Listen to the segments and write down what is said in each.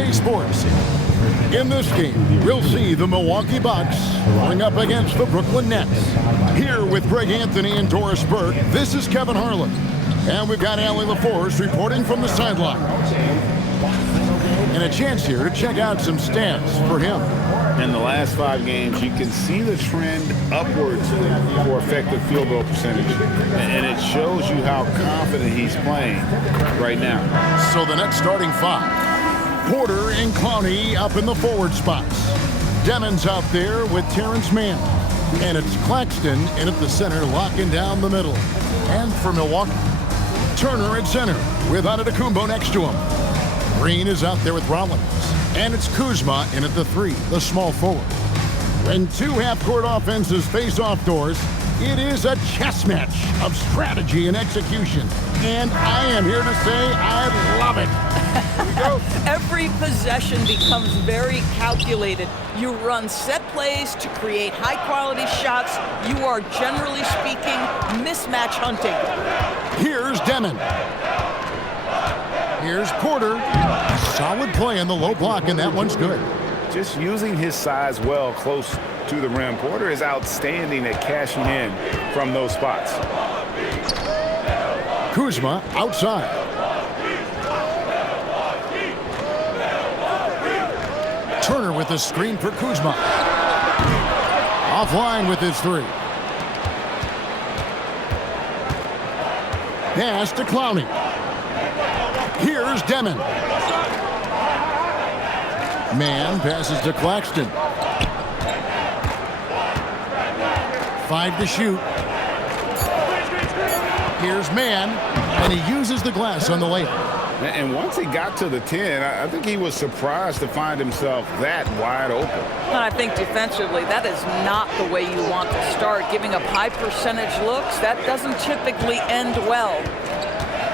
2K Sports. In this game, we'll see the Milwaukee Bucks going up against the Brooklyn Nets. Here with Greg Anthony and Doris Burke, this is Kevin Harlan. And we've got Allie LaForce reporting from the sideline. And a chance here to check out some stats for him. In the last 5 games, you can see the trend upwards for effective field goal percentage. And it shows you how confident he's playing right now. So the Nets starting 5. Porter and Clowney up in the forward spots. Demon's out there with Terrence Mann. And it's Claxton in at the center, locking down the middle. And for Milwaukee, Turner at center with Antetokounmpo next to him. Green is out there with Rollins. And it's Kuzma in at the 3, the small forward. When 2 half-court offenses face off doors, it is a chess match of strategy and execution. And I am here to say I love it. Here we go. Every possession becomes very calculated. You run set plays to create high-quality shots. You are, generally speaking, mismatch hunting. Here's Demon. Here's Porter. Solid play in the low block, and that one's good. Just using his size well close to the rim. Porter is outstanding at cashing in from those spots. Kuzma outside. Turner with the screen for Kuzma. Offline with his 3. Pass to Clowney. Here's Demon. Mann passes to Claxton. 5 to shoot. Here's Mann, and he uses the glass on the layup. And once he got to the 10, I think he was surprised to find himself that wide open. And I think defensively, that is not the way you want to start. Giving up high percentage looks, that doesn't typically end well.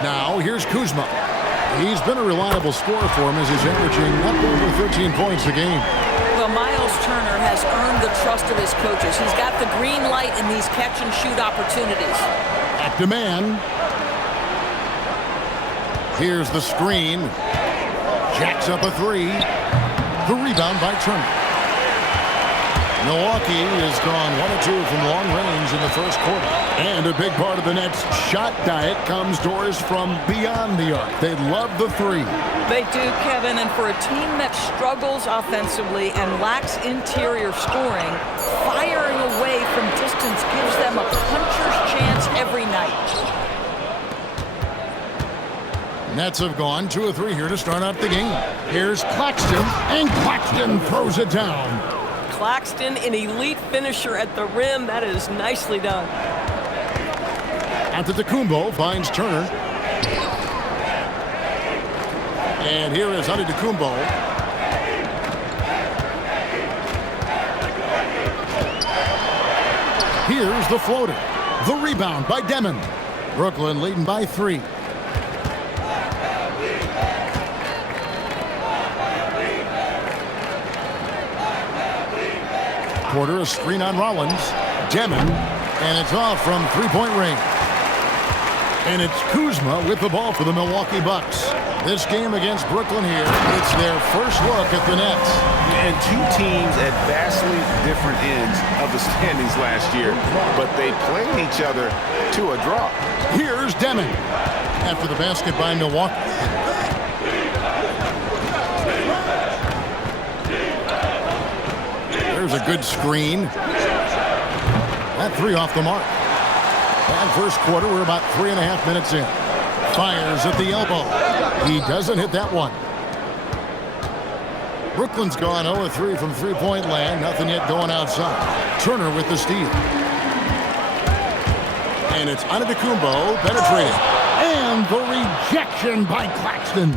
Now, here's Kuzma. He's been a reliable scorer for him as he's averaging up over 13 points a game. Well, Miles Turner has earned the trust of his coaches. He's got the green light in these catch-and-shoot opportunities. At demand. Here's the screen. Jacks up a 3. The rebound by Turner. Milwaukee has gone 1 of 2 from long range in the first quarter. And a big part of the Nets' shot diet comes, Doris, from beyond the arc. They love the 3. They do, Kevin, and for a team that struggles offensively and lacks interior scoring, firing away from distance gives them a puncher's chance every night. Nets have gone 2 of 3 here to start out the game. Here's Claxton, and Claxton throws it down. Claxton, an elite finisher at the rim. That is nicely done. Antetokounmpo finds Turner. And here is Antetokounmpo. Here's the floater. The rebound by Demon. Brooklyn leading by 3. Porter, a screen on Rollins. Demon, and it's off from 3-point range. And it's Kuzma with the ball for the Milwaukee Bucks. This game against Brooklyn here, it's their first look at the Nets. And 2 teams at vastly different ends of the standings last year, but they played each other to a draw. Here's Demon after the basket by Milwaukee. There's a good screen. That 3 off the mark. And first quarter, we're about 3.5 minutes in. Fires at the elbow. He doesn't hit that one. Brooklyn's gone 0-3 from 3-point land. Nothing yet going outside. Turner with the steal. And it's Antetokounmpo penetrating. And the rejection by Claxton.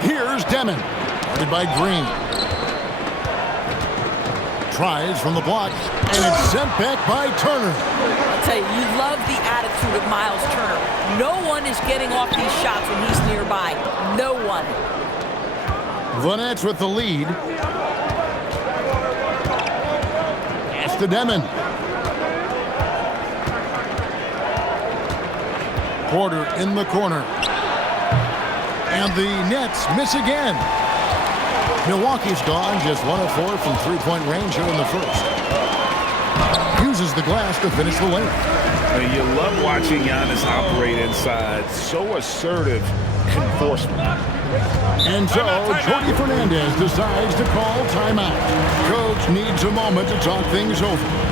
Here's Demon. Guarded by Green. Tries from the block, and it's sent back by Turner. I'll tell you, you love the attitude of Miles Turner. No one is getting off these shots when he's nearby. No one. The Nets with the lead. Pass to Demon. Porter in the corner. And the Nets miss again. Milwaukee's gone just 1 of 4 from three-point range here in the first. Uses the glass to finish the layup. You love watching Giannis operate inside. So assertive enforcement. And so Jordi Fernandez decides to call timeout. Coach needs a moment to talk things over.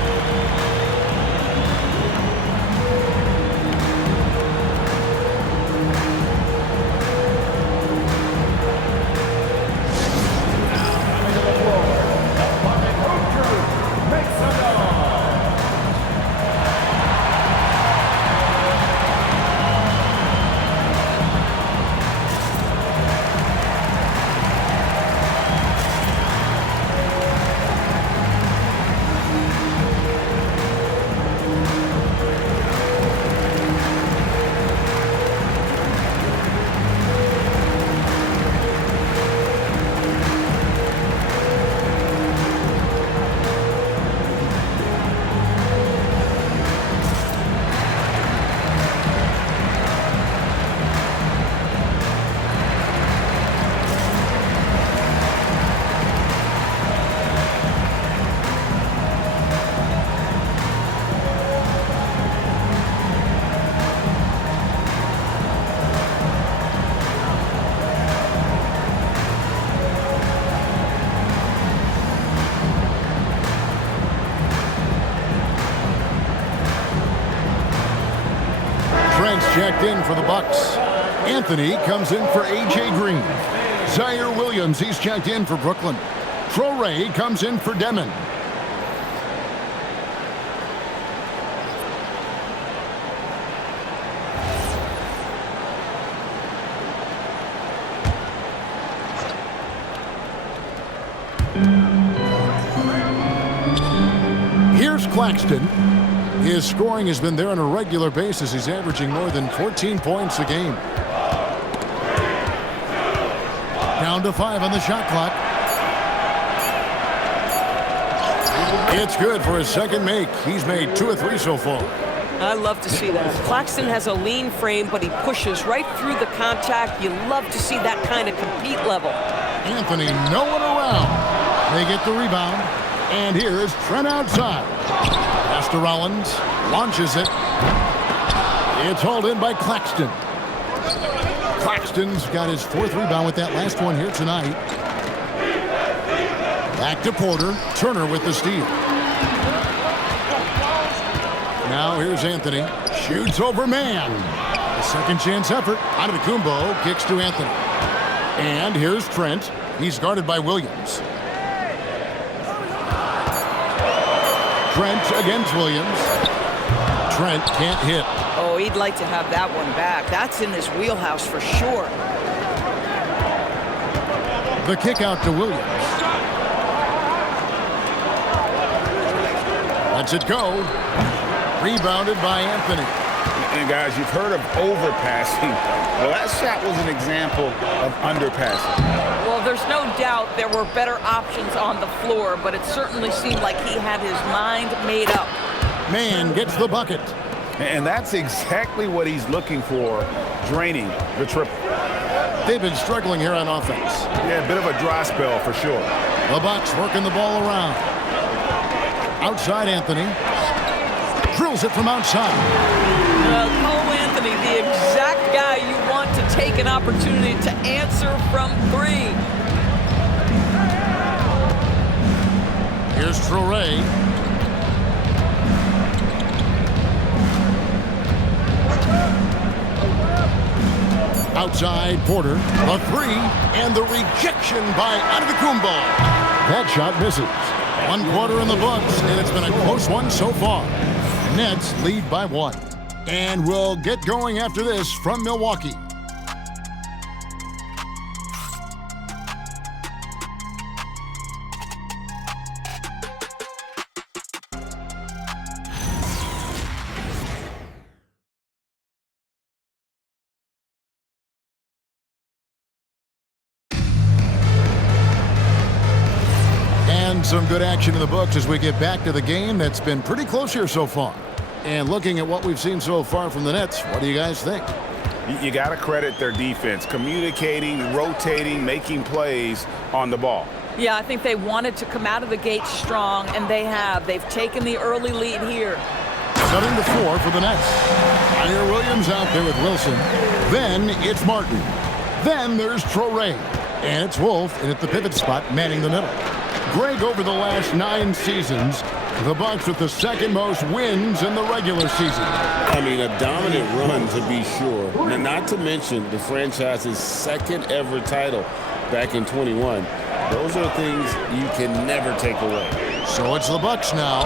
Checked in for the Bucks. Anthony comes in for A.J. Green. Zaire Williams, he's checked in for Brooklyn. Traore comes in for Demon. Here's Claxton. His scoring has been there on a regular basis. He's averaging more than 14 points a game. Down to 5 on the shot clock. It's good for his second make. He's made 2 of 3 so far. I love to see that. Claxton has a lean frame, but he pushes right through the contact. You love to see that kind of compete level. Anthony, no one around. They get the rebound. And here's Trent outside. Pass to Rollins. Launches it. It's hauled in by Claxton. Claxton's got his 4th rebound with that last one here tonight. Back to Porter. Turner with the steal. Now here's Anthony. Shoots over man. A second chance effort. Antetokounmpo kicks to Anthony. And here's Trent. He's guarded by Williams. Trent against Williams. Trent can't hit. Oh, he'd like to have that one back. That's in his wheelhouse for sure. The kick out to Williams. Lets it go. Rebounded by Anthony. And guys, you've heard of overpassing. Well, that shot was an example of underpassing. Well, there's no doubt there were better options on the floor, but it certainly seemed like he had his mind made up. Man gets the bucket. And that's exactly what he's looking for, draining the triple. They've been struggling here on offense. Yeah, a bit of a dry spell for sure. The Bucks working the ball around. Outside Anthony. Drills it from outside. Cole Anthony, the exact guy you want to take an opportunity to answer from 3. Here's Traore. Outside Porter, a 3, and the rejection by Antetokounmpo. That shot misses. 1 quarter in the books, and it's been a close one so far. Nets lead by 1. And we'll get going after this from Milwaukee. And some good action in the books as we get back to the game that's been pretty close here so far. And looking at what we've seen so far from the Nets, what do you guys think? You got to credit their defense, communicating, rotating, making plays on the ball. Yeah, I think they wanted to come out of the gate strong, and they have. They've taken the early lead here. Setting the floor for the Nets. Zaire Williams out there with Wilson. Then it's Martin. Then there's Traore. And it's Wolf in at the pivot spot, manning the middle. Greg, over the last 9 seasons, the Bucks with the second most wins in the regular season. I mean, a dominant run to be sure. And not to mention the franchise's second ever title back in 21. Those are things you can never take away. So it's the Bucks now,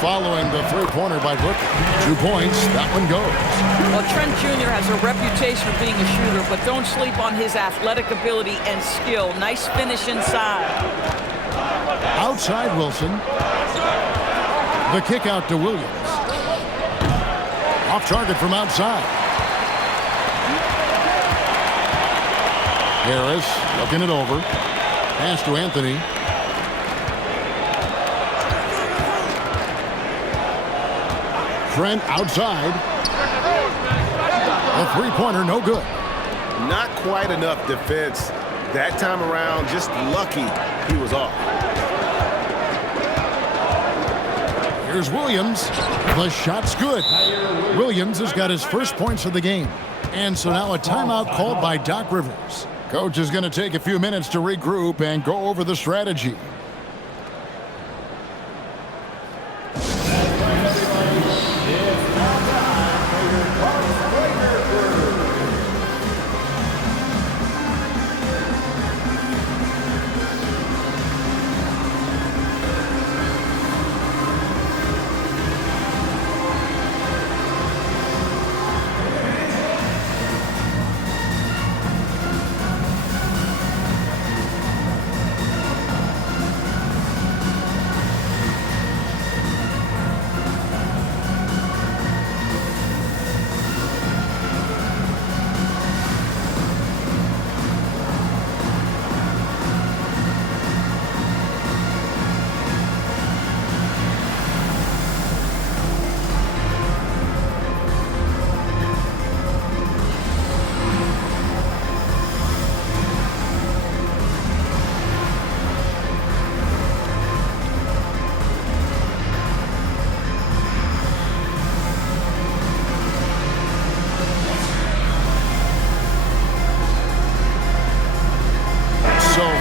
following the three-pointer by Brooklyn. 2 points, that one goes. Well, Trent Jr. has a reputation of being a shooter, but don't sleep on his athletic ability and skill. Nice finish inside. Outside Wilson. The kick out to Williams. Off target from outside. Harris looking it over. Pass to Anthony. Trent outside. A three-pointer, no good. Not quite enough defense that time around. Just lucky he was off. Here's Williams. The shot's good. Williams has got his first points of the game. And so now a timeout called by Doc Rivers. Coach is going to take a few minutes to regroup and go over the strategy.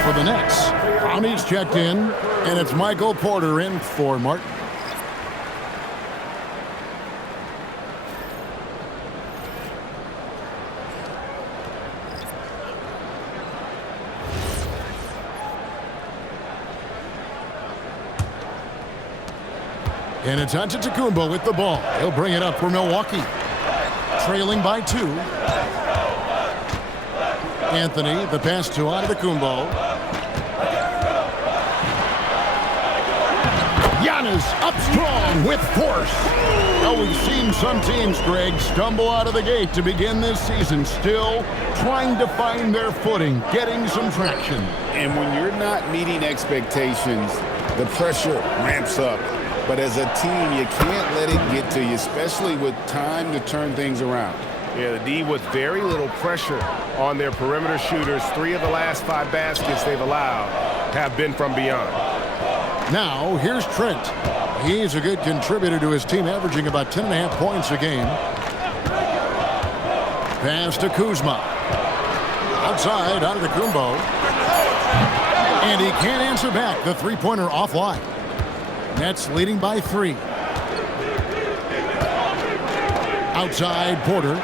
For the Nets, Brownie's checked in, and it's Michael Porter in for Martin. And it's Antetokounmpo with the ball. He'll bring it up for Milwaukee. Trailing by 2. Anthony, the pass to Antetokounmpo. Giannis up strong with force. Now we've seen some teams, Greg, stumble out of the gate to begin this season, still trying to find their footing, getting some traction. And when you're not meeting expectations, the pressure ramps up. But as a team, you can't let it get to you, especially with time to turn things around. Yeah, the D with very little pressure on their perimeter shooters. 3 of the last 5 baskets they've allowed have been from beyond. Now, here's Trent. He's a good contributor to his team, averaging about 10.5 points a game. Pass to Kuzma. Outside, Antetokounmpo. And he can't answer back. The three-pointer offline. Nets leading by 3. Outside, Porter.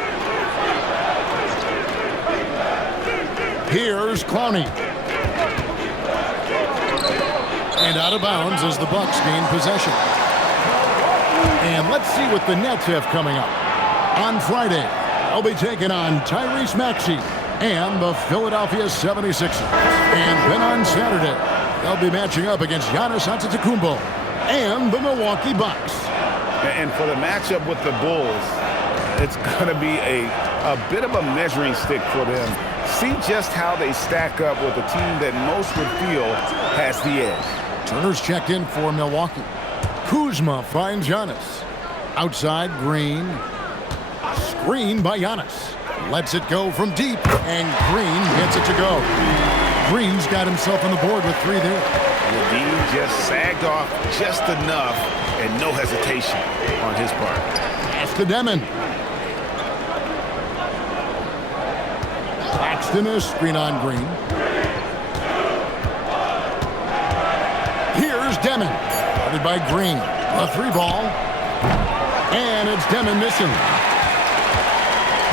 Here's Clowney. And out of bounds as the Bucks gain possession. And let's see what the Nets have coming up. On Friday, they'll be taking on Tyrese Maxey and the Philadelphia 76ers. And then on Saturday, they'll be matching up against Giannis Antetokounmpo and the Milwaukee Bucks. And for the matchup with the Bulls, it's going to be a bit of a measuring stick for them. See just how they stack up with a team that most would feel has the edge. Turner's checked in for Milwaukee. Kuzma finds Giannis. Outside, Green. Screen by Giannis. Lets it go from deep, and Green gets it to go. Green's got himself on the board with 3 there. Levine just sagged off just enough, and no hesitation on his part. Pass to Demon. Claxton is screen on Green. Here's Demon. Guarded by Green. A 3 ball. And it's Demon missing.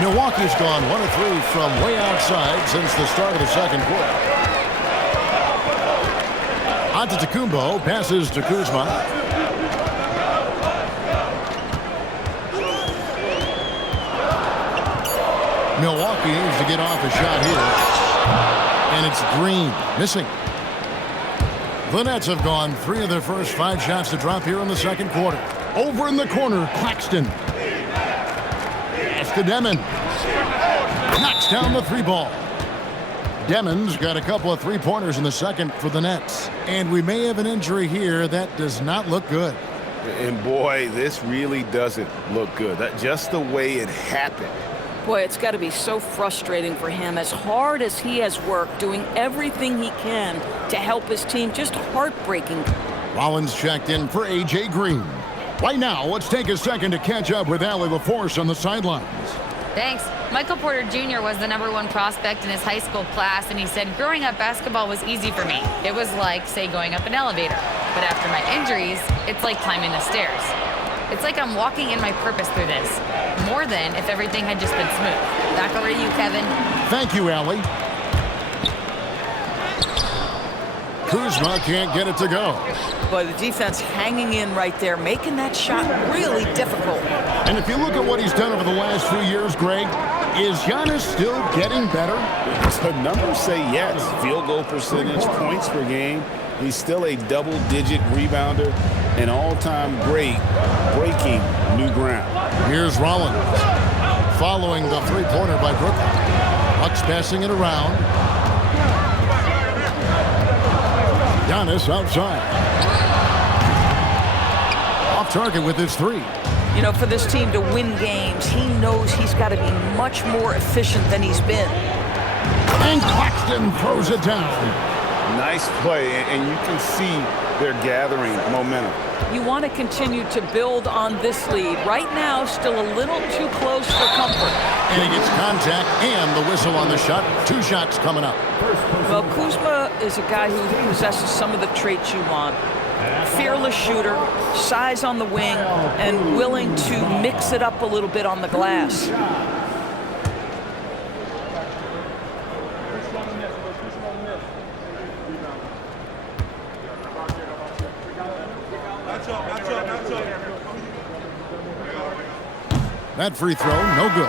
Milwaukee's gone 1 of 3 from way outside since the start of the second quarter. Antetokounmpo passes to Kuzma. Milwaukee needs to get off a shot here. And it's Green missing. The Nets have gone 3 of their first 5 shots to drop here in the second quarter. Over in the corner, Claxton. Pass to Demon. Knocks down the 3 ball. Demon's got a couple of 3-pointers in the second for the Nets. And we may have an injury here that does not look good. And boy, this really doesn't look good. Just the way it happened. Boy, it's got to be so frustrating for him. As hard as he has worked, doing everything he can to help his team, just heartbreaking. Rollins checked in for A.J. Green. Right now, let's take a second to catch up with Allie LaForce on the sidelines. Thanks. Michael Porter Jr. was the #1 prospect in his high school class, and he said, growing up, basketball was easy for me. It was like, say, going up an elevator. But after my injuries, it's like climbing the stairs. It's like I'm walking in my purpose through this, more than if everything had just been smooth. Back over to you, Kevin. Thank you, Allie. Kuzma can't get it to go. Boy, the defense hanging in right there, making that shot really difficult. And if you look at what he's done over the last few years, Greg, is Giannis still getting better? The numbers say yes. Field goal percentage, points per game. He's still a double-digit rebounder, an all-time great, breaking new ground. Here's Rollins, following the 3-pointer by Brooklyn. Bucks passing it around. Giannis outside. Off target with his 3. You know, for this team to win games, he knows he's got to be much more efficient than he's been. And Claxton throws it down. Nice play, and you can see they're gathering momentum. You want to continue to build on this lead. Right now, still a little too close for comfort. And he gets contact and the whistle on the shot. 2 shots coming up. Well, Kuzma is a guy who possesses some of the traits you want. Fearless shooter, size on the wing, and willing to mix it up a little bit on the glass. That free throw, no good.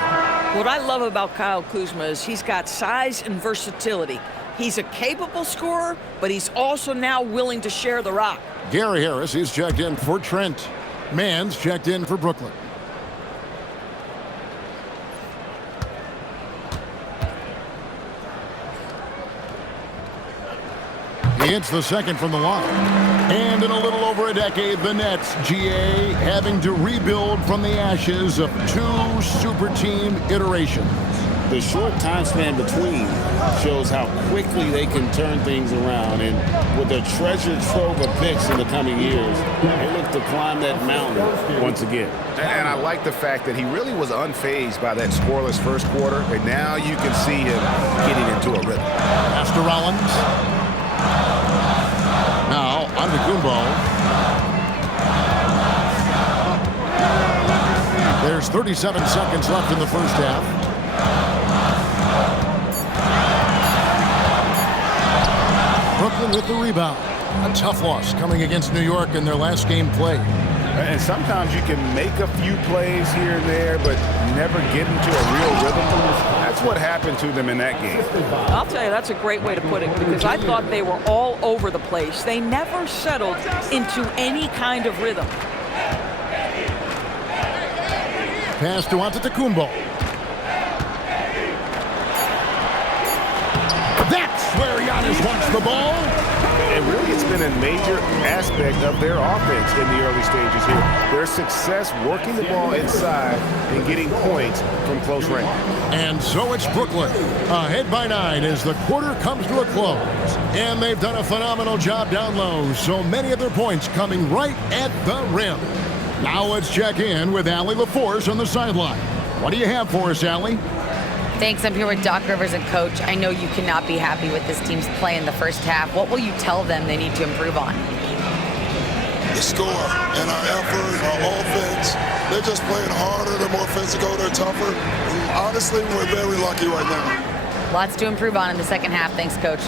What I love about Kyle Kuzma is he's got size and versatility. He's a capable scorer, but he's also now willing to share the rock. Gary Harris is checked in for Trent. Mann's checked in for Brooklyn. He hits the second from the line. And in a little over a decade, the Nets, GA, having to rebuild from the ashes of 2 super team iterations. The short time span between shows how quickly they can turn things around. And with a treasure trove of picks in the coming years, they look to climb that mountain once again. And I like the fact that he really was unfazed by that scoreless first quarter, and now you can see him getting into a rhythm. Pass to Rollins. Now, Antetokounmpo. There's 37 seconds left in the first half. Brooklyn with the rebound. A tough loss coming against New York in their last game played. And sometimes you can make a few plays here and there, but never get into a real rhythm. That's what happened to them in that game. I'll tell you, that's a great way to put it, because I thought they were all over the place. They never settled into any kind of rhythm. Pass to Antetokounmpo. That's where Giannis wants the ball. And really, it's been a major aspect of their offense in the early stages here. Their success working the ball inside and getting points from close range. And so it's Brooklyn, ahead by 9 as the quarter comes to a close. And they've done a phenomenal job down low, so many of their points coming right at the rim. Now let's check in with Allie LaForce on the sideline. What do you have for us, Allie? Thanks. I'm here with Doc Rivers and Coach. I know you cannot be happy with this team's play in the first half. What will you tell them they need to improve on? The score and our effort, our offense. They're just playing harder. They're more physical. They're tougher. And honestly, we're very lucky right now. Lots to improve on in the second half. Thanks, Coach.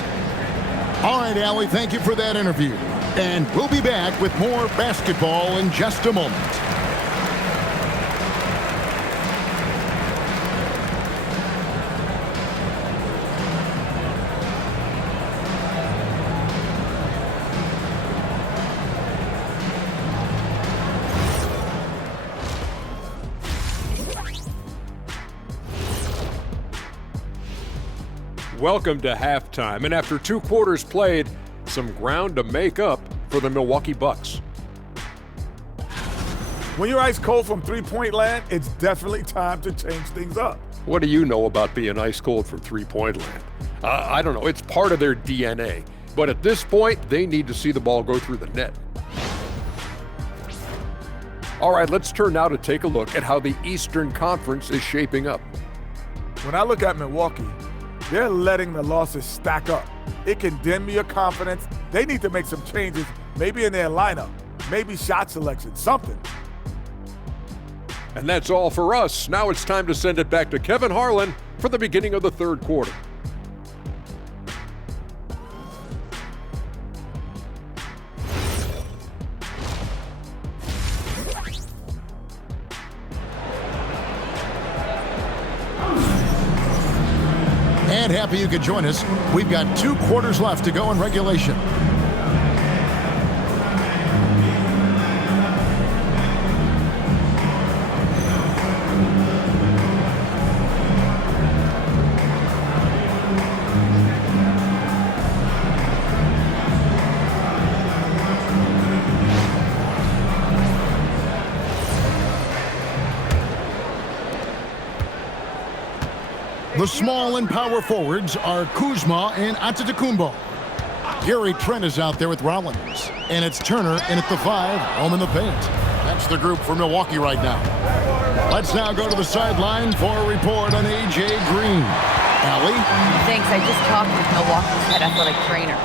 All right, Allie, thank you for that interview. And we'll be back with more basketball in just a moment. Welcome to halftime, and after 2 quarters played, some ground to make up for the Milwaukee Bucks. When you're ice cold from three-point land, it's definitely time to change things up. What do you know about being ice cold from three-point land? I don't know. It's part of their DNA. But at this point, they need to see the ball go through the net. All right, let's turn now to take a look at how the Eastern Conference is shaping up. When I look at Milwaukee, they're letting the losses stack up. It can dim your confidence. They need to make some changes, maybe in their lineup, maybe shot selection, something. And that's all for us. Now it's time to send it back to Kevin Harlan for the beginning of the third quarter. And happy you could join us. We've got 2 quarters left to go in regulation. The small and power forwards are Kuzma and Antetokounmpo. Gary Trent is out there with Rollins. And it's Turner in at the 5, home in the paint. That's the group for Milwaukee right now. Let's now go to the sideline for a report on A.J. Green. Allie? Thanks. I just talked with Milwaukee's head athletic trainer.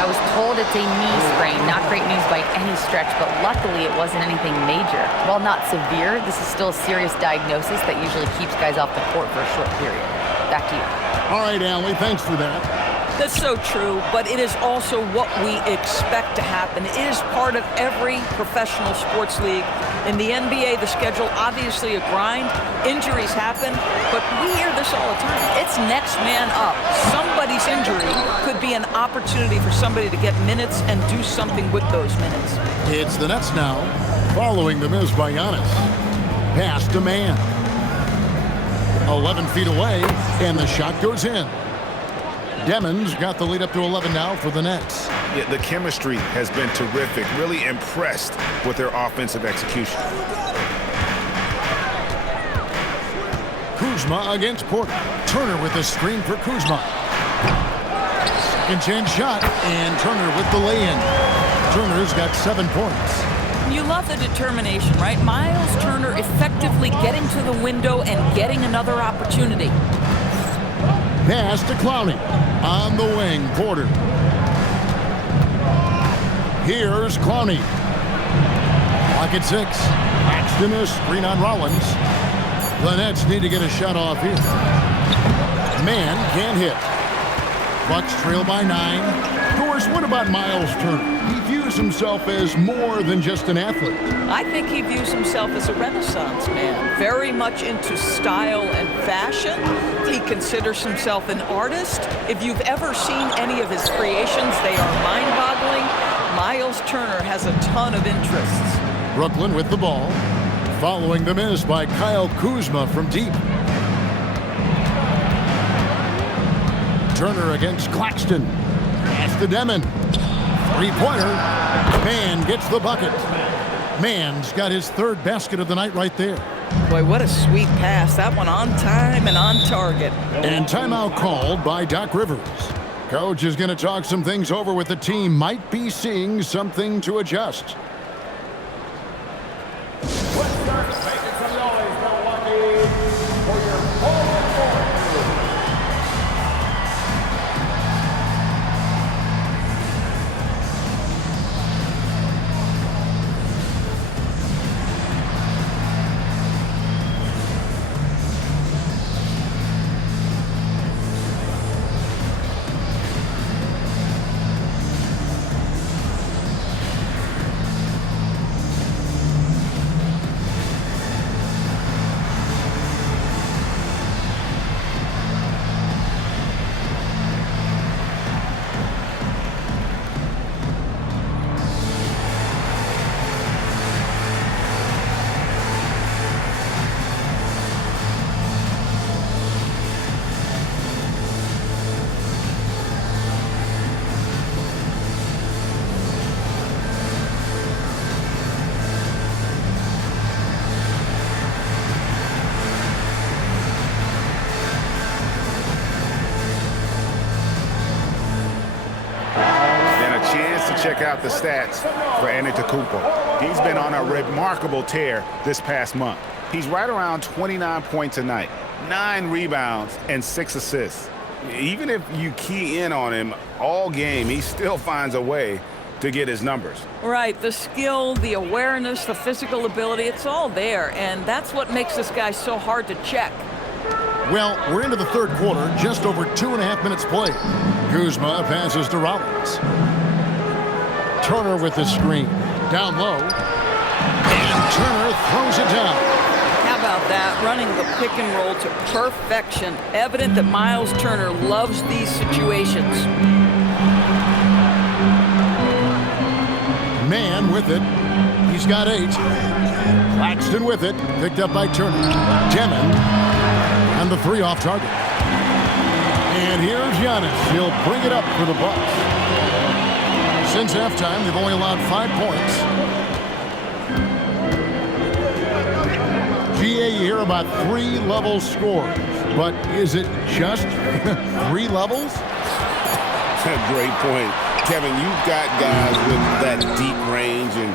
I was told it's a knee sprain. Not great news by any stretch, but luckily it wasn't anything major. While not severe, this is still a serious diagnosis that usually keeps guys off the court for a short period. Back to you. All right, Allie, thanks for that. That's so true, but it is also what we expect to happen. It is part of every professional sports league. In the NBA, the schedule, obviously a grind. Injuries happen, but we hear this all the time. It's next man up. Somebody's injury could be an opportunity for somebody to get minutes and do something with those minutes. It's the Nets now, following the miss by Giannis. Pass to man. 11 feet away, and the shot goes in. Demons got the lead up to 11 now for the Nets. Yeah, the chemistry has been terrific. Really impressed with their offensive execution. Kuzma against Porter. Turner with the screen for Kuzma. Second chance shot, and Turner with the lay-in. Turner's got 7 points. You love the determination, right? Miles Turner effectively getting to the window and getting another opportunity. Pass to Clowney. On the wing, Porter. Here's Clowney. Clock at 6. Paxton a screen on Rollins. The Nets need to get a shot off here. Man can't hit. Bucks trail by 9. Of course, what about Miles Turner? He views himself as more than just an athlete. I think he views himself as a Renaissance man, very much into style and fashion. He considers himself an artist. If you've ever seen any of his creations, they are mind-boggling. Miles Turner has a ton of interests. Brooklyn with the ball, following the miss by Kyle Kuzma from deep. Turner against Claxton. Pass to Demon. Three-pointer. Mann gets the bucket. Mann's got his third basket of the night right there. Boy, what a sweet pass. That one on time and on target. And timeout called by Doc Rivers. Coach is going to talk some things over with the team. Might be seeing something to adjust. Check out the stats for Antetokounmpo. He's been on a remarkable tear this past month. He's right around 29 points a night, 9 rebounds, and 6 assists. Even if you key in on him all game, he still finds a way to get his numbers. Right, the skill, the awareness, the physical ability, it's all there, and that's what makes this guy so hard to check. Well, we're into the third quarter, just over 2.5 minutes played. Kuzma passes to Rollins. Turner with the screen. Down low. And Turner throws it down. How about that? Running the pick and roll to perfection. Evident that Miles Turner loves these situations. Mann with it. He's got 8. Claxton with it. Picked up by Turner. Demon. And the 3 off target. And here's Giannis. He'll bring it up for the Bucks. Since halftime, they've only allowed 5 points. GA here about 3-level scores. But is it just 3 levels? Great point. Kevin, you've got guys with that deep range, and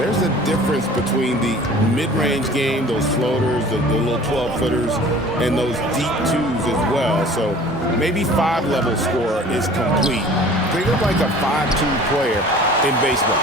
there's a difference between the mid-range game, those floaters, the little 12-footers, and those deep 2s as well. So maybe 5-level score is complete. Think of like a 5-2 player in baseball.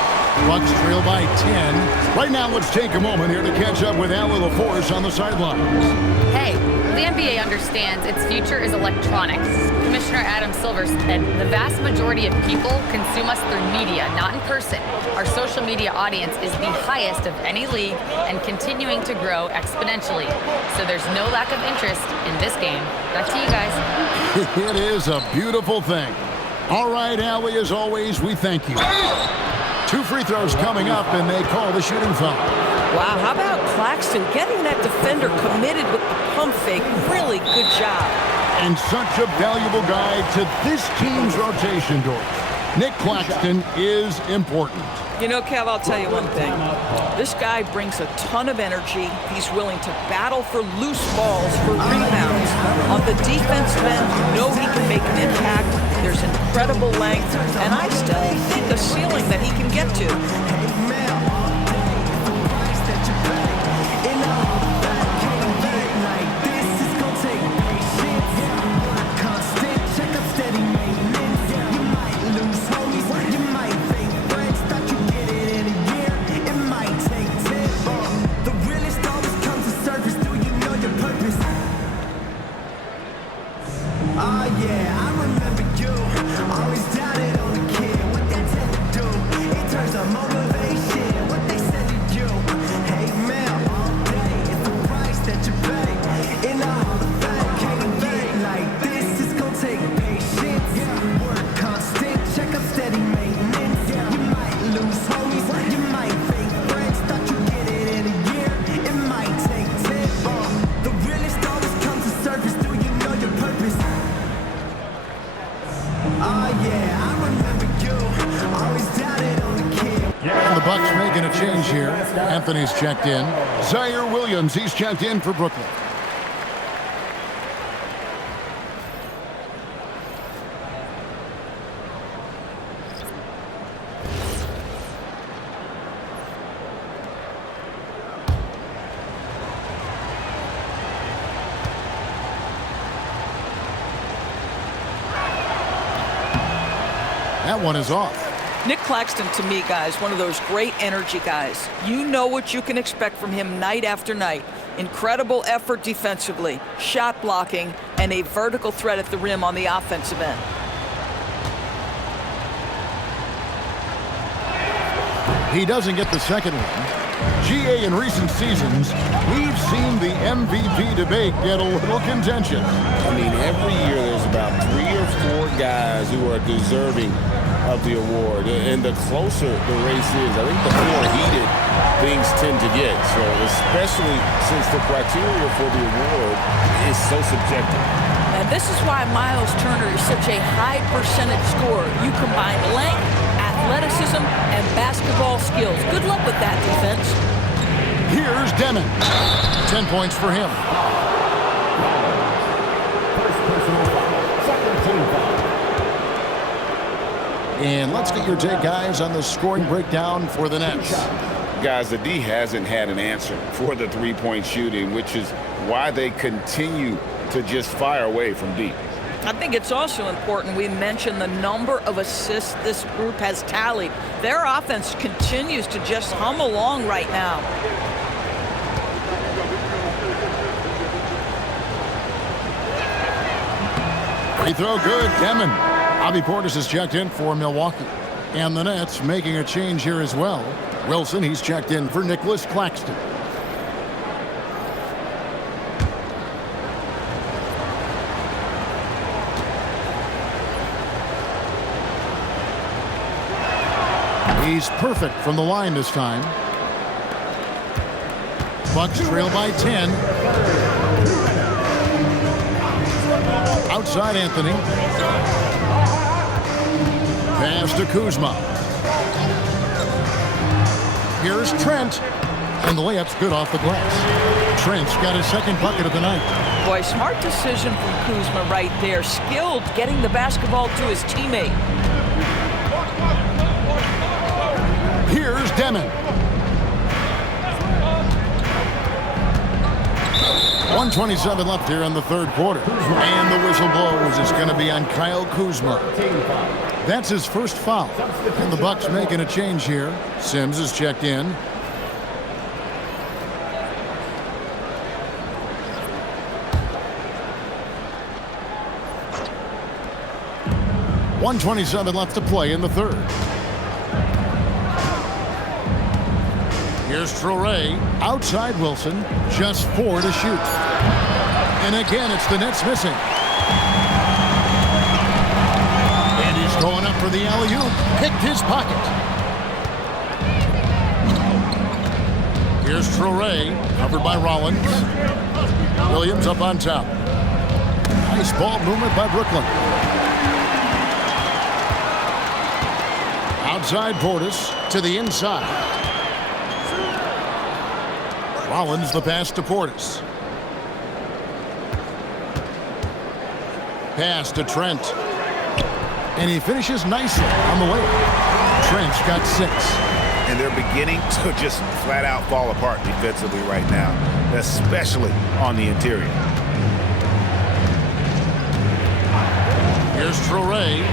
Bucks trail by 10. Right now, let's take a moment here to catch up with Allie LaForce on the sidelines. Hey, the NBA understands its future is electronics. Commissioner Adam Silver said the vast majority of people consume us through media, not in person. Our social media audience is the highest of any league and continuing to grow exponentially. So there's no lack of interest in this game. Back to you guys. It is a beautiful thing. All right, Allie, as always, we thank you. 2 free throws coming up, and they call the shooting foul. Wow, how about Claxton getting that defender committed with the pump fake? Really good job. And such a valuable guy to this team's rotation, Doris. Nick Claxton is important. You know, Kev, I'll tell you one thing. This guy brings a ton of energy. He's willing to battle for loose balls, for rebounds. On the defensive end, you know he can make an impact. There's incredible length, and I still think a ceiling that he can get to. And the Bucks making a change here. Anthony's checked in. Zaire Williams, he's checked in for Brooklyn. That one is off. Nick Claxton, to me, guys, one of those great energy guys. You know what you can expect from him night after night. Incredible effort defensively, shot blocking, and a vertical threat at the rim on the offensive end. He doesn't get the second one. GA, in recent seasons, we've seen the MVP debate get a little contentious. I mean, every year there's about 3 or 4 guys who are deserving of the award. And the closer the race is, I think the more heated things tend to get. So especially since the criteria for the award is so subjective. And this is why Miles Turner is such a high percentage scorer. You combine length, athleticism, and basketball skills. Good luck with that defense. Here's Demon. 10 points for him. And let's get your take, guys, on the scoring breakdown for the Nets. Guys, the D hasn't had an answer for the three-point shooting, which is why they continue to just fire away from deep. I think it's also important we mention the number of assists this group has tallied. Their offense continues to just hum along right now. Free throw good, Demon. Bobby Portis is checked in for Milwaukee. And the Nets making a change here as well. Wilson, he's checked in for Nicholas Claxton. He's perfect from the line this time. Bucks trail by 10. Outside Anthony. Pass to Kuzma. Here's Trent. And the layup's good off the glass. Trent's got his second bucket of the night. Boy, smart decision from Kuzma right there. Skilled getting the basketball to his teammate. Here's Demon. 1:27 left here in the third quarter. And the whistle blows. It's going to be on Kyle Kuzma. That's his first foul. And the Bucks making a change here. Sims is checked in. .127 left to play in the third. Here's Traoré, outside Wilson, just 4 to shoot. And again, it's the Nets missing. And he's going up for the alley-oop, picked his pocket. Here's Traoré, covered by Rollins. Williams up on top. Nice ball movement by Brooklyn. Outside Portis to the inside. Rollins the pass to Portis. Pass to Trent. And he finishes nicely on the way. Trent's got 6. And they're beginning to just flat out fall apart defensively right now, especially on the interior. Here's Traoré.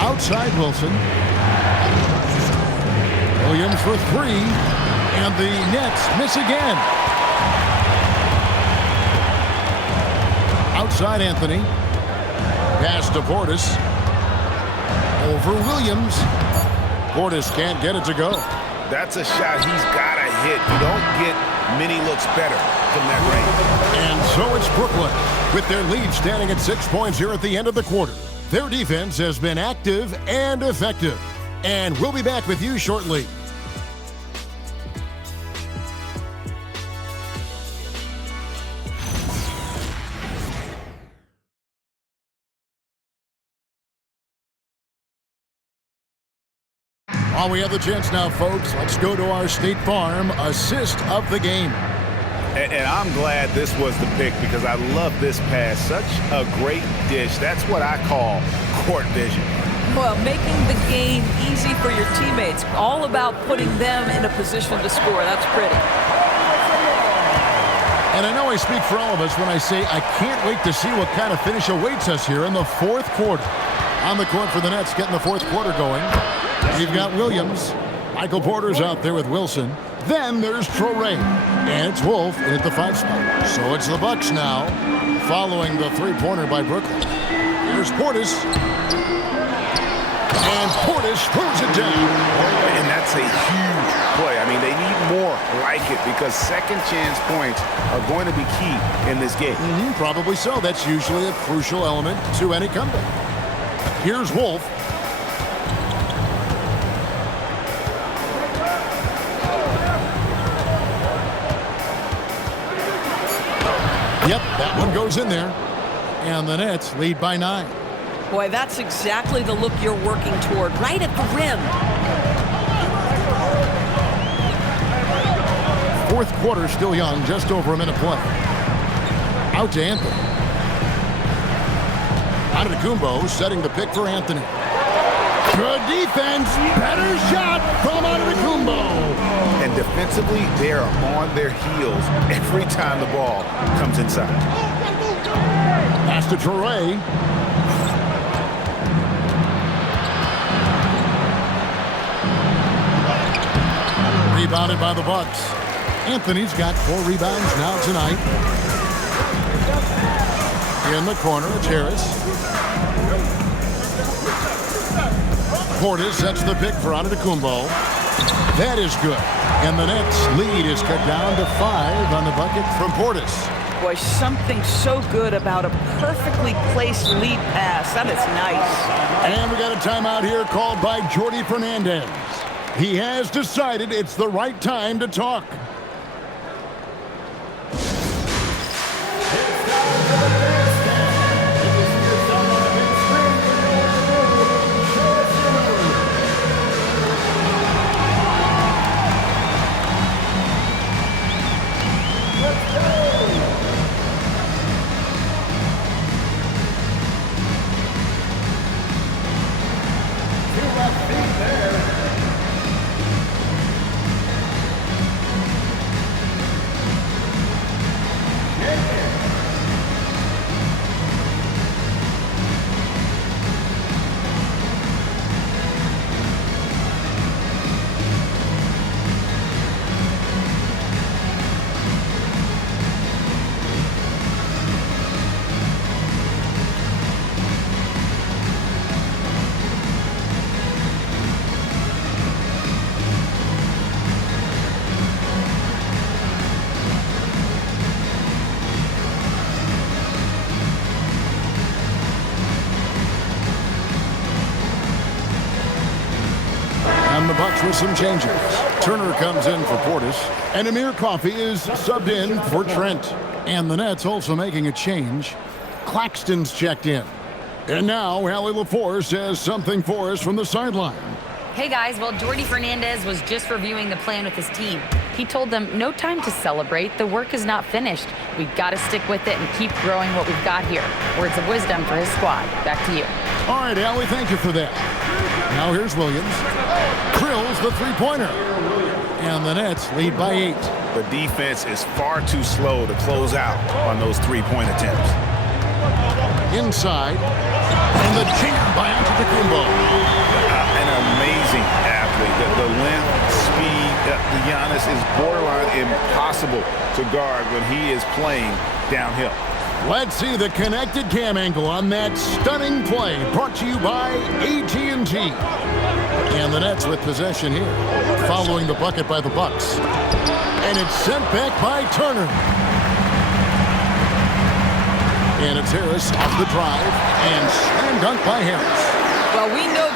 Outside Wilson. Williams for 3. And the Nets miss again. Outside Anthony. Pass to Portis. Over Williams. Portis can't get it to go. That's a shot he's got to hit. You don't get many looks better from that range. And so it's Brooklyn with their lead standing at 6 points here at the end of the quarter. Their defense has been active and effective. And we'll be back with you shortly. While we have the chance now, folks, let's go to our State Farm assist of the game. And I'm glad this was the pick because I love this pass. Such a great dish. That's what I call court vision. Well, making the game easy for your teammates. All about putting them in a position to score. That's pretty. And I know I speak for all of us when I say I can't wait to see what kind of finish awaits us here in the fourth quarter. On the court for the Nets, getting the fourth quarter going. You've got Williams. Michael Porter's out there with Wilson. Then there's Traore. And it's Wolf in at the 5 spot. So it's the Bucks now, following the three-pointer by Brooklyn. Here's Portis. And Portis pulls it down. And that's a huge play. I mean, they need more like it because second chance points are going to be key in this game. Probably so. That's usually a crucial element to any comeback. Here's Wolf. Yep, that one goes in there. And the Nets lead by 9. Boy, that's exactly the look you're working toward, right at the rim. Fourth quarter still young, just over a minute play. Out to Anthony. Antetokounmpo setting the pick for Anthony. Good defense, better shot from Antetokounmpo. And defensively, they are on their heels every time the ball comes inside. Pass to Traore. Rebounded by the Bucks. Anthony's got 4 rebounds now tonight. In the corner, it's Harris. Portis sets the pick for Antetokounmpo. That is good. And the Nets lead is cut down to 5 on the bucket from Portis. Boy, something so good about a perfectly placed lead pass. That is nice. And we got a timeout here called by Jordi Fernandez. He has decided it's the right time to talk. The Bucks with some changes. Turner comes in for Portis, and Amir Coffey is subbed in for Trent. And the Nets also making a change. Claxton's checked in. And now Allie LaForce says something for us from the sideline. Hey guys, well, Jordi Fernandez was just reviewing the plan with his team. He told them, no time to celebrate. The work is not finished. We got to stick with it and keep growing what we've got here. Words of wisdom for his squad. Back to you. All right, Allie, thank you for that. Now here's Williams. Drills the three-pointer. And the Nets lead by 8. The defense is far too slow to close out on those three-point attempts. Inside. And the jam by Antetokounmpo. An amazing athlete. The length, speed, Giannis is borderline impossible to guard when he is playing downhill. Let's see the connected cam angle on that stunning play, brought to you by AT&T. And the Nets with possession here, following the bucket by the Bucks. And it's sent back by Turner. And it's Harris off the drive, and slam dunk by Harris. Well, we know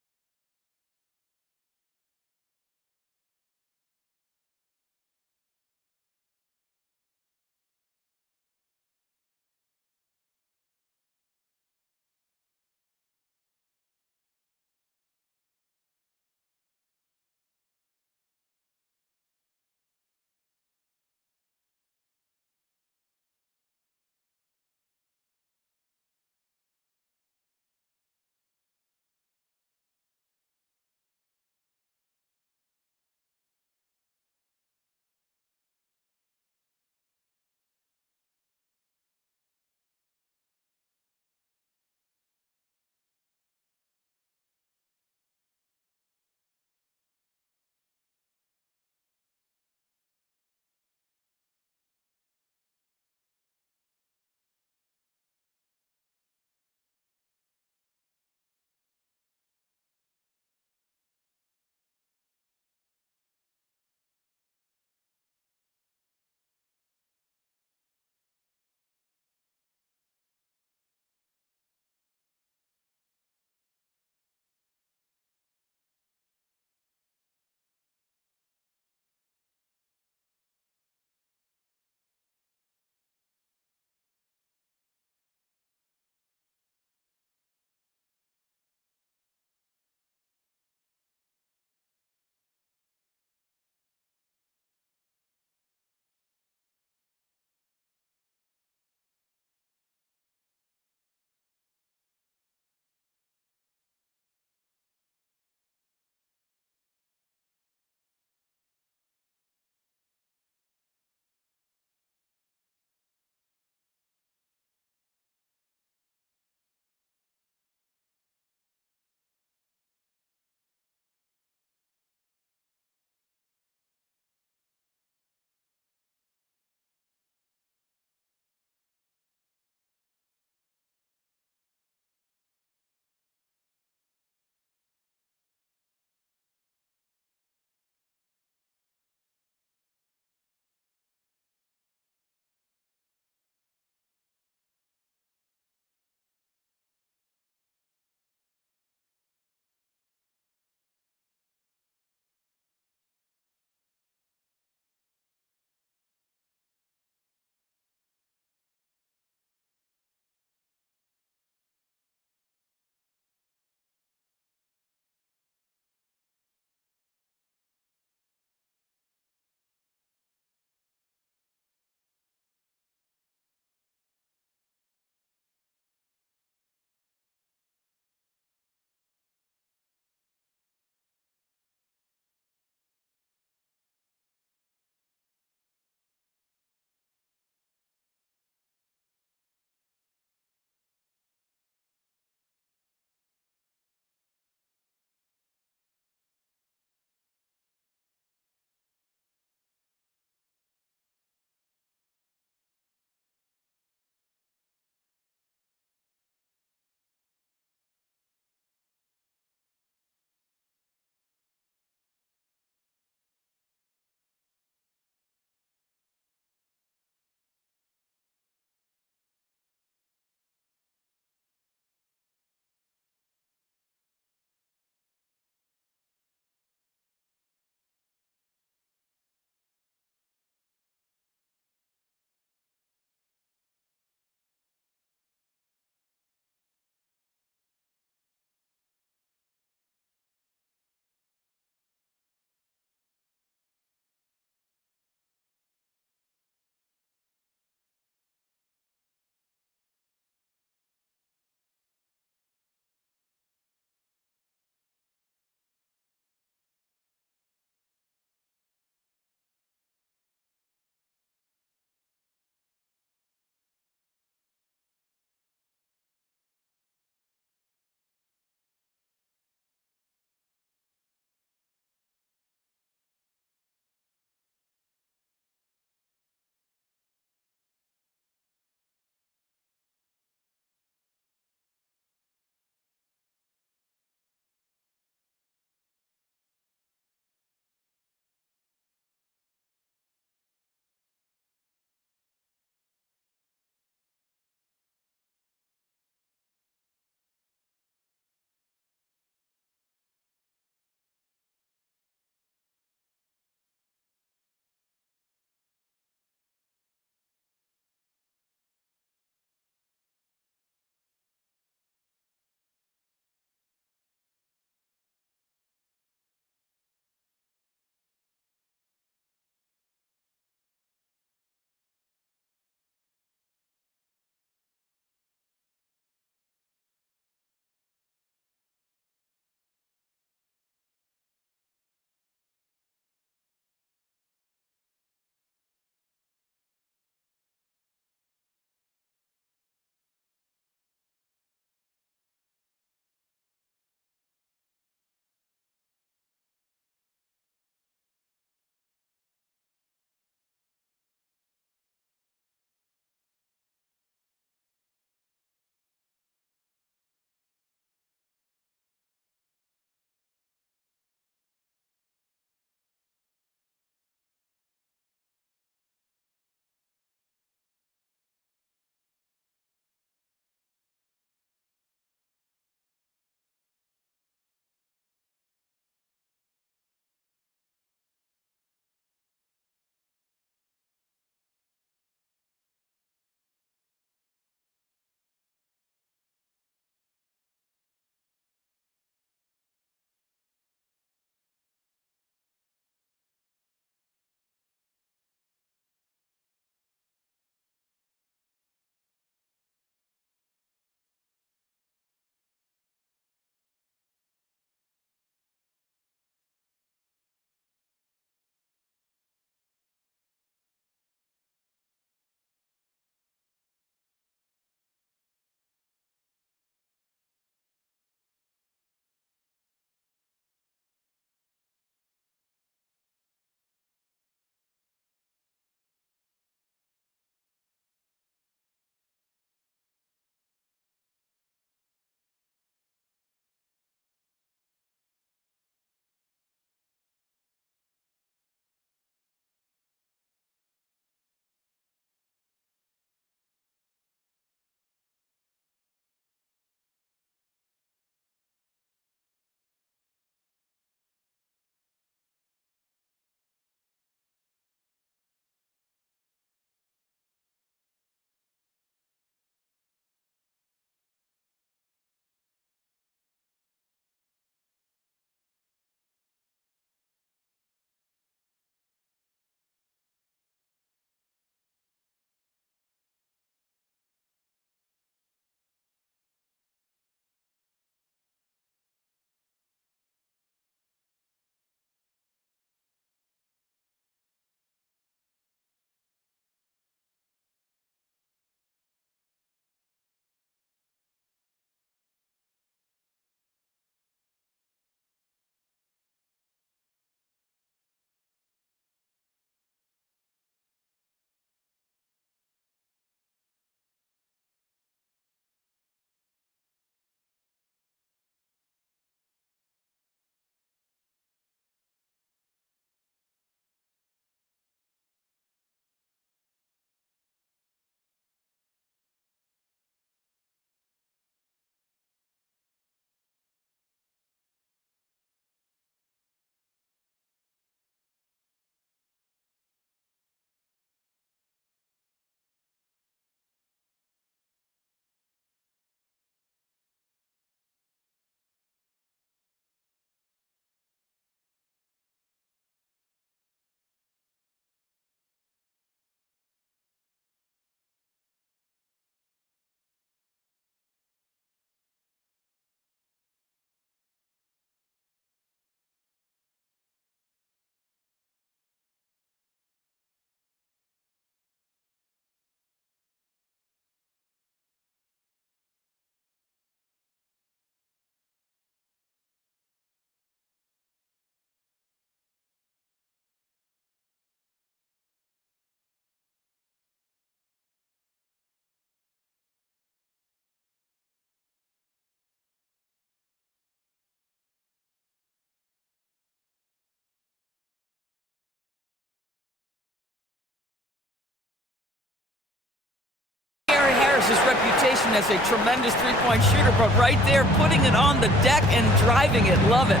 his reputation as a tremendous three-point shooter, but right there, putting it on the deck and driving it. Love it.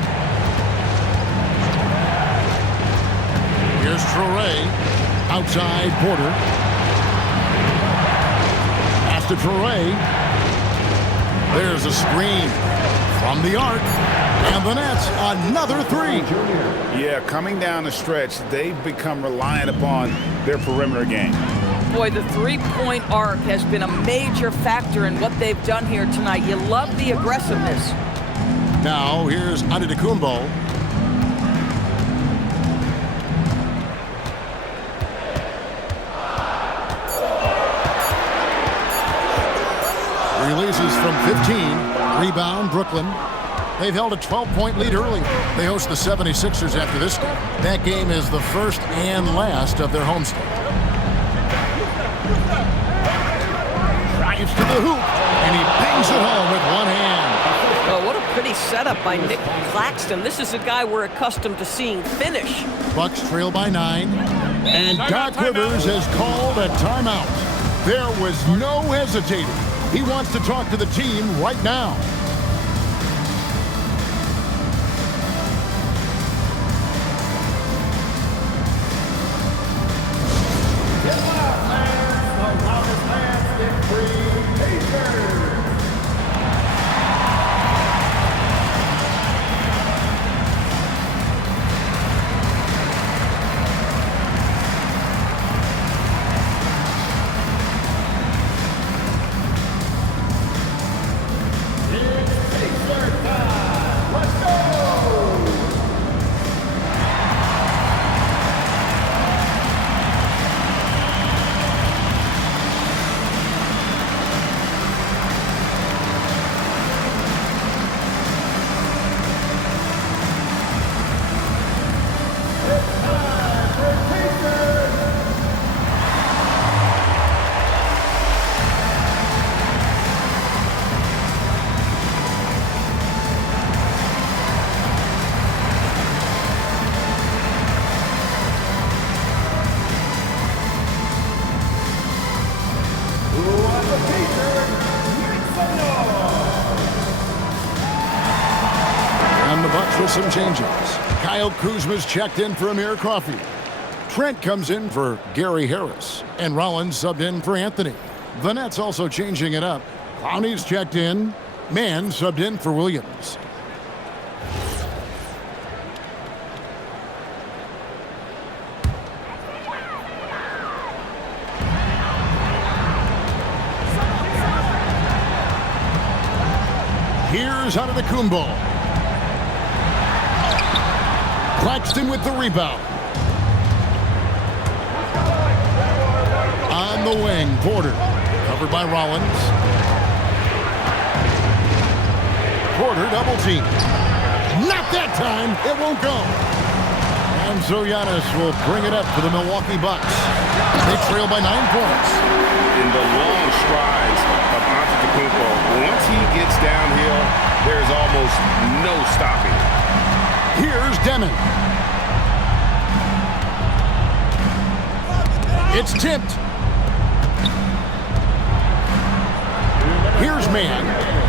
Here's Traore. Outside, Porter. Pass to Traore. There's a screen from the arc. And the Nets, another three. Yeah, coming down the stretch, they've become reliant upon their perimeter game. Boy, the three-point arc has been a major factor in what they've done here tonight. You love the aggressiveness. Now, here's Antetokounmpo. Releases from 15. Rebound, Brooklyn. They've held a 12-point lead early. They host the 76ers after this game. That game is the first and last of their homestand. Drives to the hoop, and he bangs it home with one hand. Oh, what a pretty setup by Nick Claxton. This is a guy we're accustomed to seeing finish. Bucks trail by 9. And Doc Rivers has called a timeout. There was no hesitating. He wants to talk to the team right now. With some changes. Kyle Kuzma's checked in for Amir Coffey. Trent comes in for Gary Harris. And Rollins subbed in for Anthony. The Nets also changing it up. Clowney's checked in. Mann subbed in for Williams. Here's Antetokounmpo. Claxton with the rebound. On the wing, Porter. Covered by Rollins. Porter double team. Not that time. It won't go. And so Giannis will bring it up for the Milwaukee Bucks. They trail by 9 points. In the long strides of Antetokounmpo, once he gets downhill, there's almost no stopping. Here's Demon. It's tipped. Here's Mann,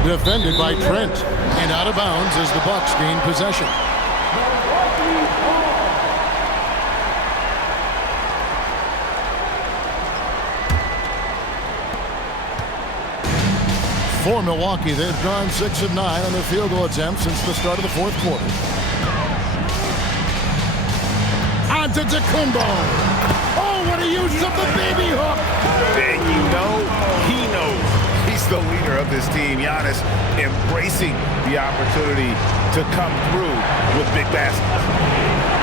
defended by Trent, and out of bounds as the Bucks gain possession. For Milwaukee, they've gone 6 of 9 on their field goal attempts since the start of the fourth quarter. Antetokounmpo. Oh, what a use of the baby hook. And you know, he knows he's the leader of this team. Giannis embracing the opportunity to come through with big baskets.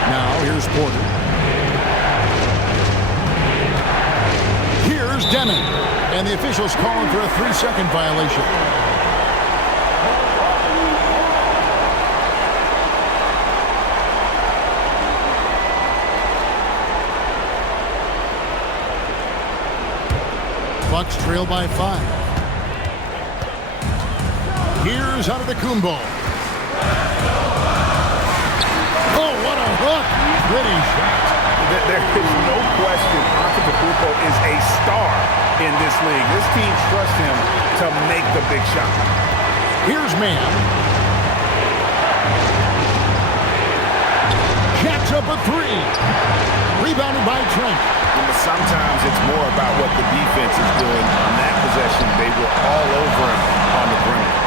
Now here's Porter. Here's Demon. And the officials calling for a 3-second violation. Bucks trail by 5. Here's Antetokounmpo. Oh, what a hook! Pretty shot. There is no question Antetokounmpo is a star in this league. This team trusts him to make the big shot. Here's Mann. Jacks up a three. Rebounded by Trent. Sometimes it's more about what the defense is doing. On that possession, they were all over him on the perimeter.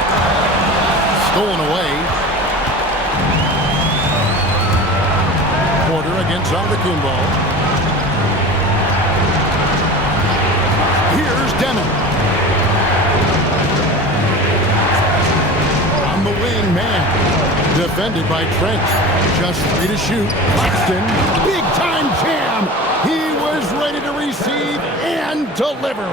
Stolen away. Porter against Antetokounmpo. Here's Demon. On the wing, Mann. Defended by Trent. Just 3 to shoot. Claxton, big time jam. He was ready to receive and deliver.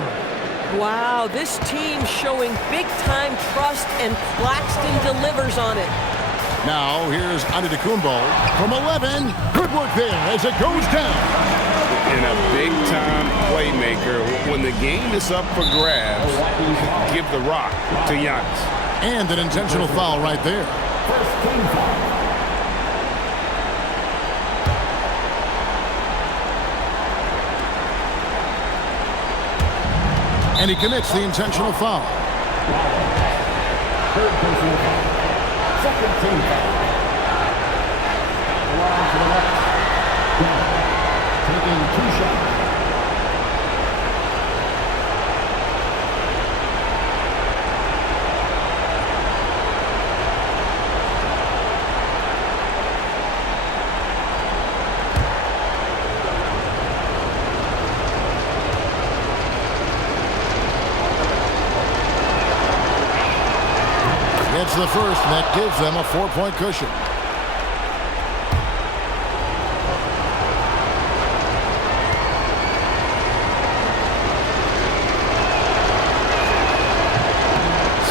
Wow, this team showing big-time trust, and Claxton delivers on it. Now, here's Antetokounmpo from 11. Good work there as it goes down. And a big-time playmaker. When the game is up for grabs, give the rock to Giannis. And an intentional foul right there. First team foul. And he commits the intentional foul. Third personal foul. Second team foul. Line to the left. Taking 2 shots. It's the first, and that gives them a 4-point cushion.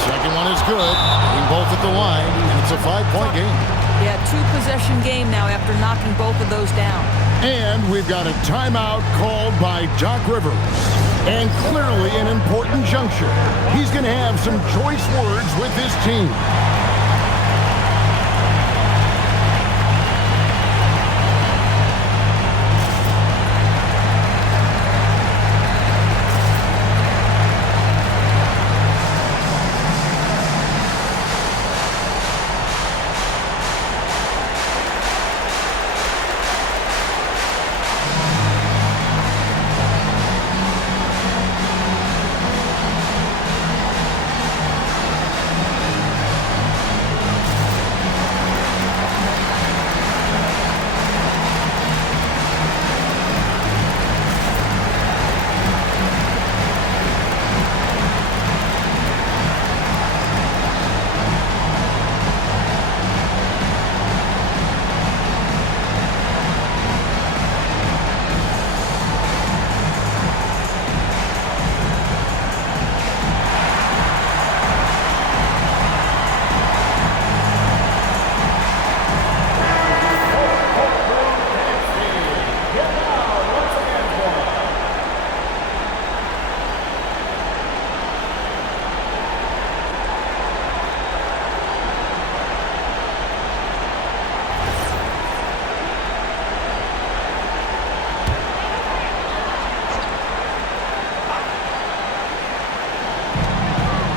Second one is good. Being both at the line, and it's a 5-point game. Yeah, 2-possession game now after knocking both of those down. And we've got a timeout called by Doc Rivers. And clearly an important juncture. He's going to have some choice words with his team.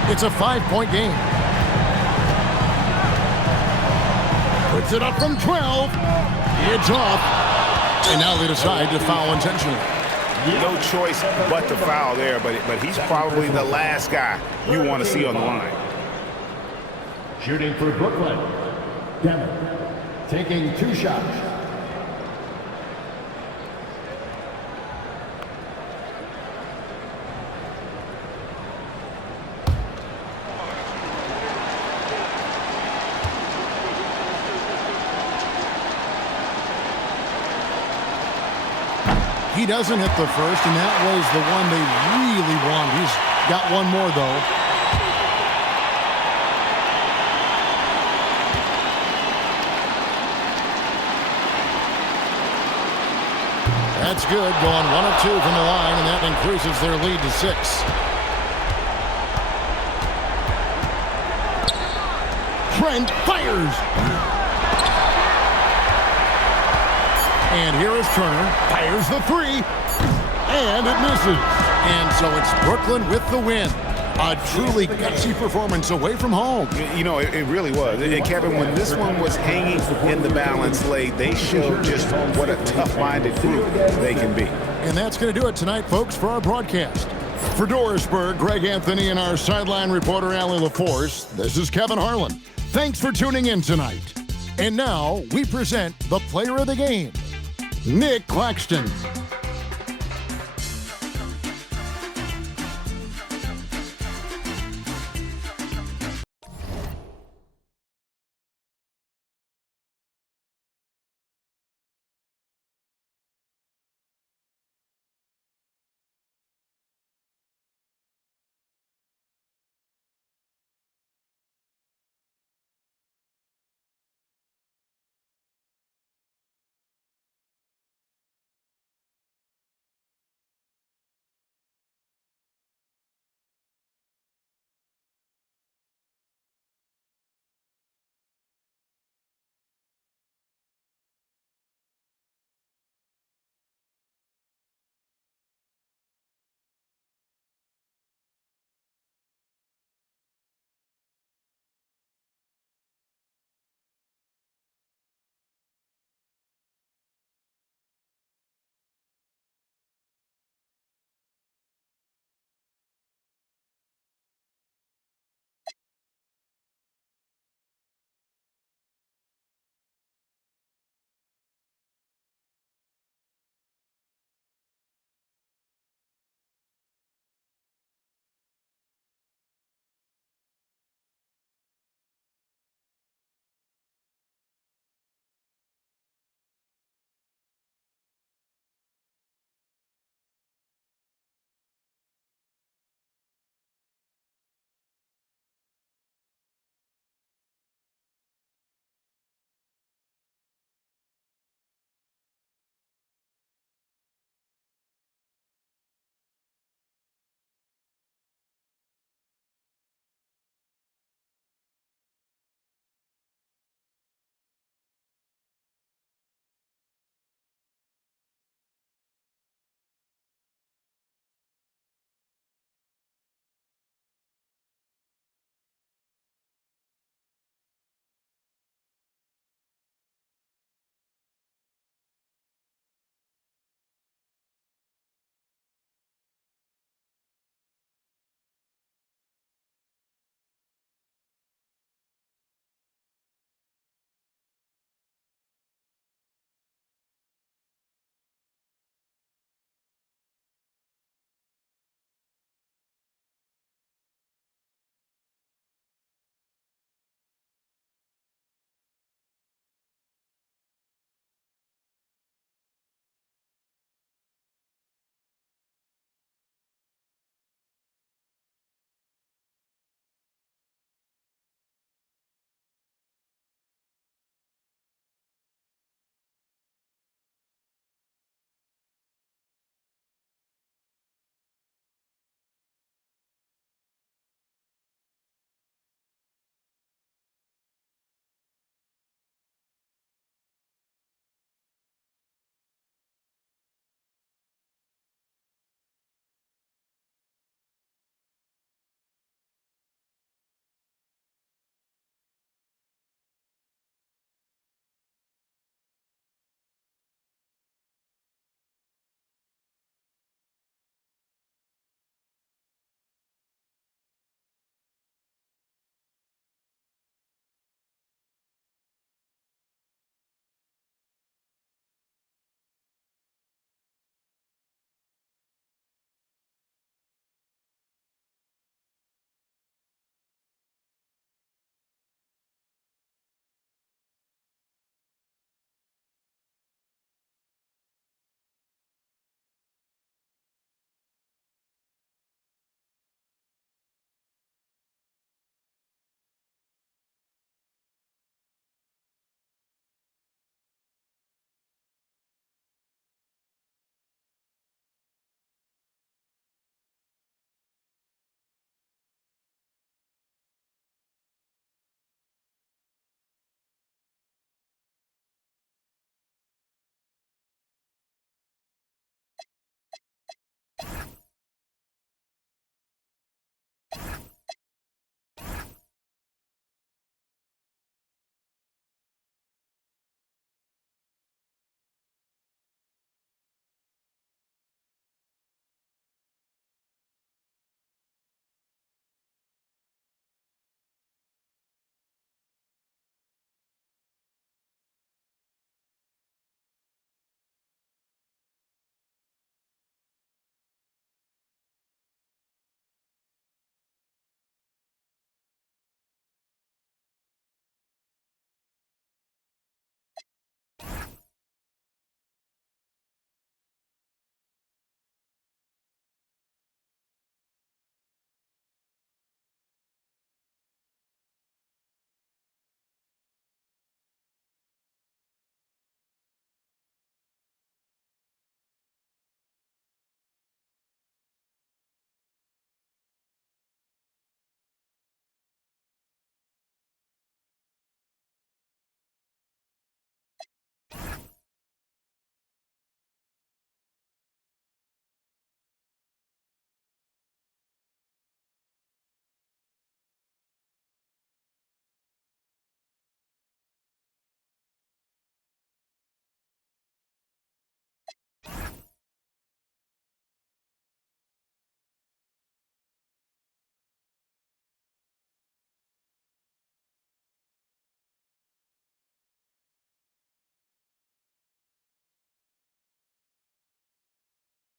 It's a 5-point game. Puts it up from 12. It's off. And now they decide to foul intentionally. No choice but to foul there, but he's probably the last guy you want to see on the line. Shooting for Brooklyn. Demon taking 2 shots. He doesn't hit the first, and that was the one they really wanted. He's got one more, though. That's good, going 1 of 2 from the line, and that increases their lead to 6. Trent fires. And here is Turner, fires the 3, and it misses. And so it's Brooklyn with the win. A truly gutsy performance away from home. You know, it really was. And Kevin, when this one was hanging in the balance late, they showed just what a tough-minded group they can be. And that's going to do it tonight, folks, for our broadcast. For Dorisburg, Greg Anthony, and our sideline reporter, Allie LaForce, this is Kevin Harlan. Thanks for tuning in tonight. And now we present the player of the game, Nick Claxton.